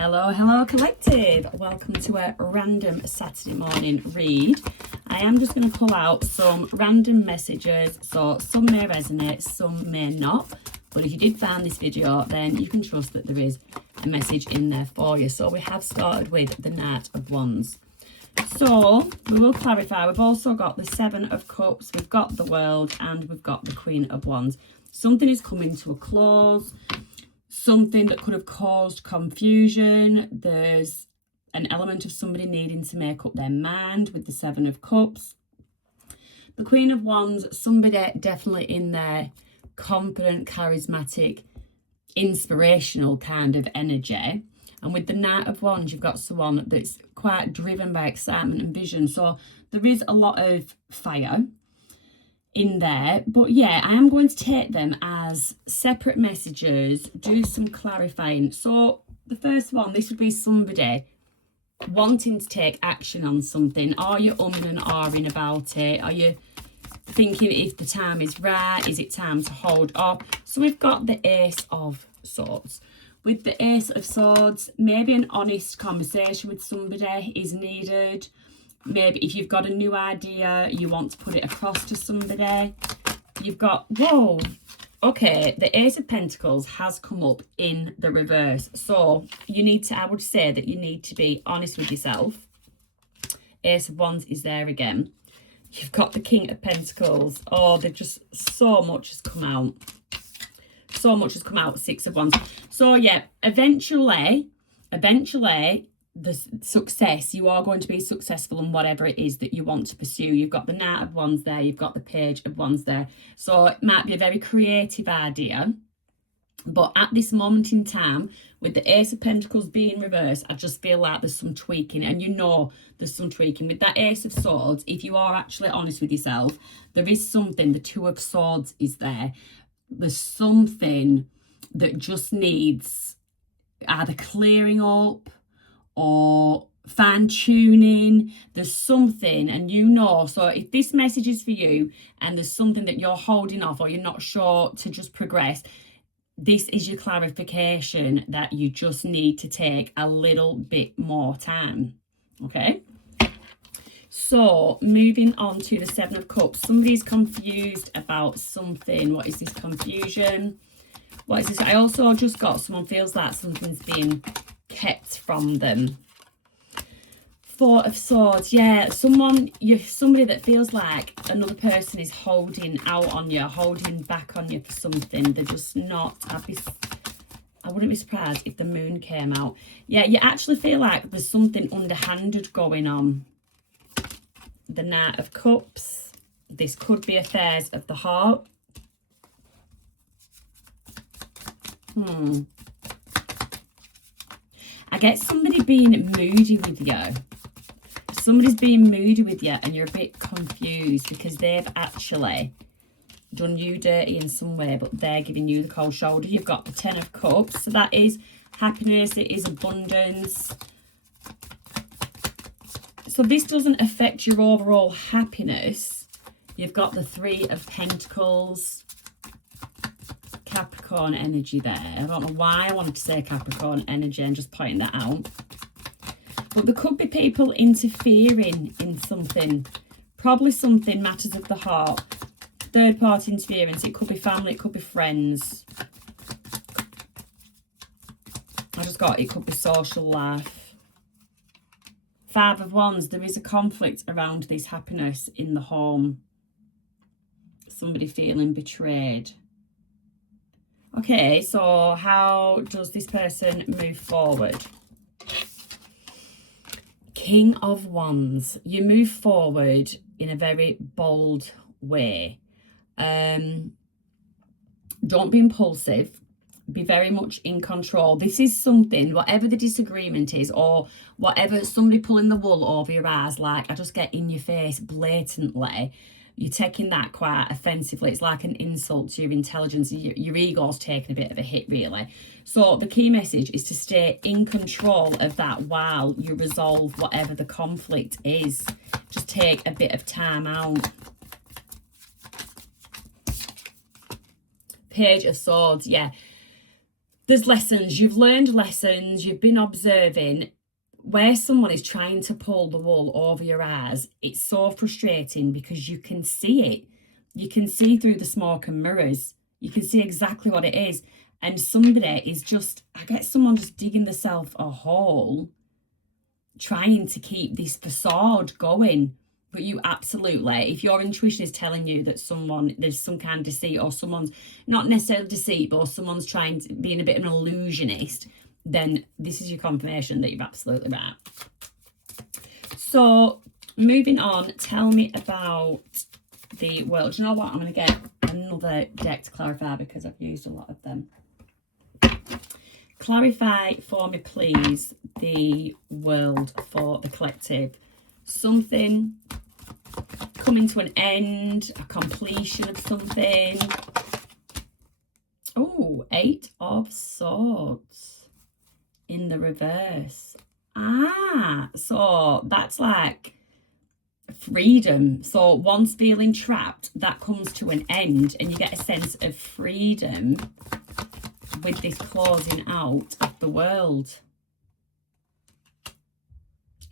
Hello collective. Welcome to a random Saturday morning read. I am just going to pull out some random messages, so some may resonate, some may not. But if you did find this video, then you can trust that there is a message in there for you. So we have started with the Knight of Wands. So we will clarify, we've also got the Seven of Cups, we've got the World, and we've got the Queen of Wands. Something is coming to a close. Something that could have caused confusion. There's an element of somebody needing to make up their mind with the Seven of Cups. The Queen of Wands, somebody definitely in their confident, charismatic, inspirational kind of energy. And with the Knight of Wands, you've got someone that's quite driven by excitement and vision. So there is a lot of fire in there, but yeah, I am going to take them as separate messages, do some clarifying. So the first one, this would be somebody wanting to take action on something. Are you umming and ahhing about it? Are you thinking if the time is right? Is it time to hold off? So we've got the Ace of Swords. With the Ace of Swords, maybe an honest conversation with somebody is needed. Maybe if you've got a new idea, you want to put it across to somebody. You've got, whoa, okay, the Ace of Pentacles has come up in the reverse. So you need to, I would say that you need to be honest with yourself. Ace of Wands is there again. You've got the King of Pentacles. Oh, they've just, so much has come out. So much has come out, Six of Wands. So yeah, eventually, the success, you are going to be successful in whatever it is that you want to pursue. You've got the Knight of Wands there, you've got the Page of Wands there. So it might be a very creative idea, but at this moment in time, with the Ace of Pentacles being reversed, I just feel like there's some tweaking, and you know there's some tweaking. With that Ace of Swords, if you are actually honest with yourself, there is something, the Two of Swords is there. There's something that just needs either clearing up or fine-tuning. There's something, and you know, so if this message is for you and there's something that you're holding off or you're not sure to just progress, this is your clarification that you just need to take a little bit more time. Okay, so moving on to the Seven of Cups. Somebody's confused about something. What is this confusion? What is this? I also just got someone feels like something's being kept from them. Four of Swords, yeah, somebody that feels like another person is holding out on you, holding back on you for something. They're just not. I wouldn't be surprised if the Moon came out. Yeah, you actually feel like there's something underhanded going on. The Knight of Cups. This could be affairs of the heart. I get somebody being moody with you. Somebody's being moody with you and you're a bit confused because they've actually done you dirty in some way, but they're giving you the cold shoulder. You've got the Ten of Cups. So that is happiness. It is abundance. So this doesn't affect your overall happiness. You've got the Three of Pentacles. Capricorn energy there. I don't know why I wanted to say Capricorn energy and just pointing that out. But there could be people interfering in something. Probably something, matters of the heart. Third party interference. It could be family, it could be friends. I just got, it could be social life. Five of Wands. There is a conflict around this happiness in the home. Somebody feeling betrayed. Okay, so how does this person move forward? King of Wands. You move forward in a very bold way. Don't be impulsive. Be very much in control. This is something, whatever the disagreement is, or whatever, somebody pulling the wool over your eyes, like I just get in your face blatantly. You're taking that quite offensively. It's like an insult to your intelligence. Your ego's taking a bit of a hit, really. So the key message is to stay in control of that while you resolve whatever the conflict is. Just take a bit of time out. Page of Swords, yeah. there's lessons, you've learned lessons, you've been observing. Where someone is trying to pull the wool over your eyes, it's so frustrating because you can see it. You can see through the smoke and mirrors. You can see exactly what it is. And somebody is just, I get someone just digging themselves a hole, trying to keep this facade going. But you absolutely, if your intuition is telling you that there's some kind of deceit, or someone's not necessarily deceit, but someone's trying to being a bit of an illusionist, then this is your confirmation that you're absolutely right. So moving on, tell me about the world. Do you know what? I'm going to get another deck to clarify because I've used a lot of them. Clarify for me, please, the world for the collective. Something coming to an end, a completion of something. Oh, 8 of Swords in the reverse. So that's like freedom. So once feeling trapped, that comes to an end and you get a sense of freedom with this closing out of the world.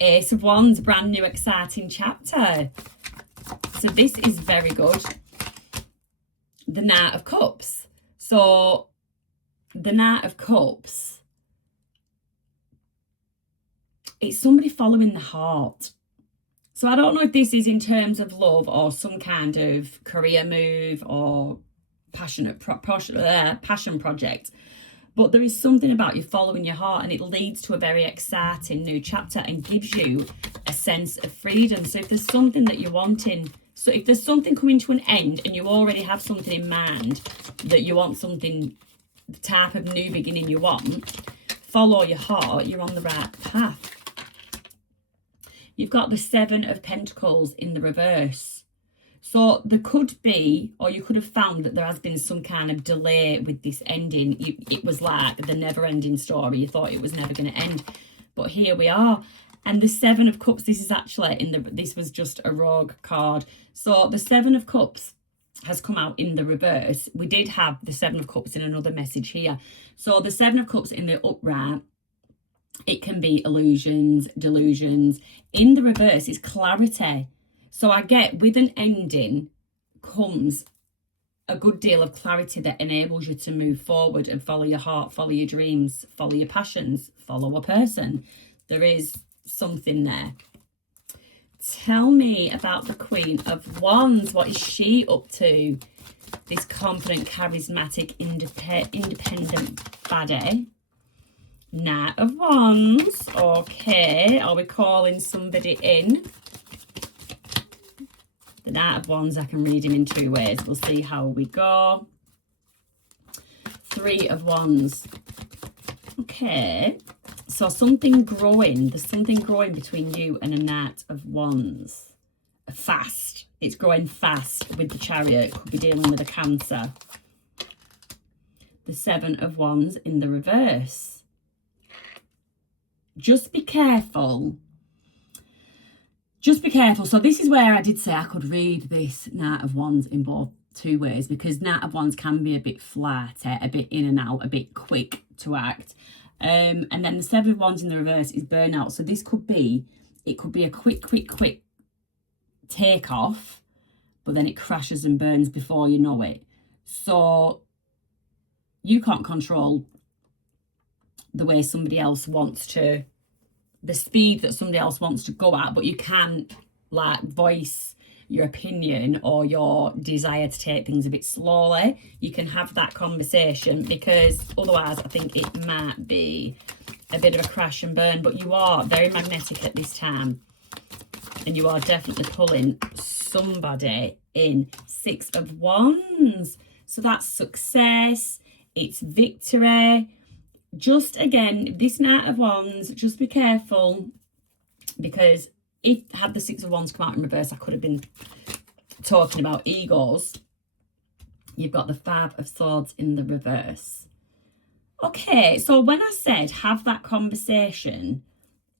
Ace of Wands, brand new exciting chapter. So this is very good. The Knight of Cups. So the Knight of Cups, it's somebody following the heart. So I don't know if this is in terms of love or some kind of career move or passion project. But there is something about you following your heart, and it leads to a very exciting new chapter and gives you a sense of freedom. So if there's something that you're wanting, so if there's something coming to an end and you already have something in mind that you want, something, the type of new beginning you want, follow your heart, you're on the right path. You've got the 7 of Pentacles in the reverse. So there could be, or you could have found that there has been some kind of delay with this ending. It was like the never-ending story. You thought it was never going to end. But here we are. And the 7 of Cups, this is actually this was just a rogue card. So the 7 of Cups has come out in the reverse. We did have the 7 of Cups in another message here. So the 7 of Cups in the upright, it can be illusions, delusions. In the reverse is clarity. So I get with an ending comes a good deal of clarity that enables you to move forward and follow your heart, follow your dreams, follow your passions, follow a person. There is something there. Tell me about the Queen of Wands. What is she up to? This confident, charismatic, independent baddie. Knight of Wands. Okay, are we calling somebody in? The Knight of Wands, I can read him in 2 ways. We'll see how we go. 3 of Wands. Okay, so something growing. There's something growing between you and a Knight of Wands. Fast. It's growing fast with the Chariot. Could be dealing with a Cancer. The 7 of Wands in the reverse. Just be careful. Just be careful. So this is where I did say I could read this Knight of Wands in both 2 ways, because Knight of Wands can be a bit flighty, a bit in and out, a bit quick to act. And then the 7 of Wands in the reverse is burnout. So this could be, it could be a quick take off, but then it crashes and burns before you know it. So you can't control the way somebody else wants to, the speed that somebody else wants to go at, but you can like voice your opinion or your desire to take things a bit slowly. You can have that conversation, because otherwise I think it might be a bit of a crash and burn. But you are very magnetic at this time, and you are definitely pulling somebody in. 6 of Wands. So that's success. It's victory. Just again, this Knight of Wands, just be careful, because if had the 6 of Wands come out in reverse, I could have been talking about egos. You've got the 5 of Swords in the reverse. Okay, so when I said have that conversation,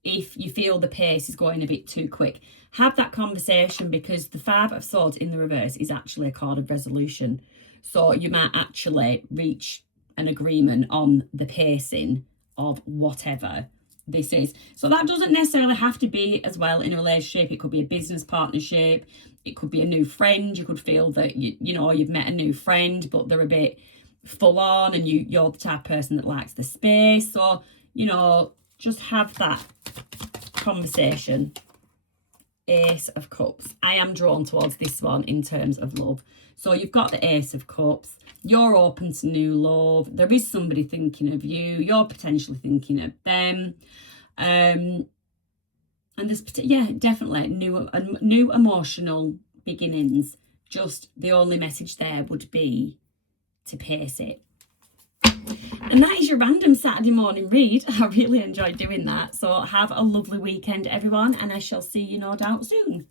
if you feel the pace is going a bit too quick, have that conversation, because the 5 of Swords in the reverse is actually a card of resolution. So you might actually reach an agreement on the pacing of whatever this is. So that doesn't necessarily have to be as well in a relationship. It could be a business partnership. It could be a new friend. You could feel that, you know, you've met a new friend, but they're a bit full on and you're the type of person that likes the space. So, you know, just have that conversation. Ace of Cups. I am drawn towards this one in terms of love. So you've got the Ace of Cups. You're open to new love. There is somebody thinking of you. You're potentially thinking of them. And there's, yeah, definitely new emotional beginnings. Just the only message there would be to pace it. And that is your random Saturday morning read. I really enjoyed doing that. So have a lovely weekend, everyone, and I shall see you no doubt soon.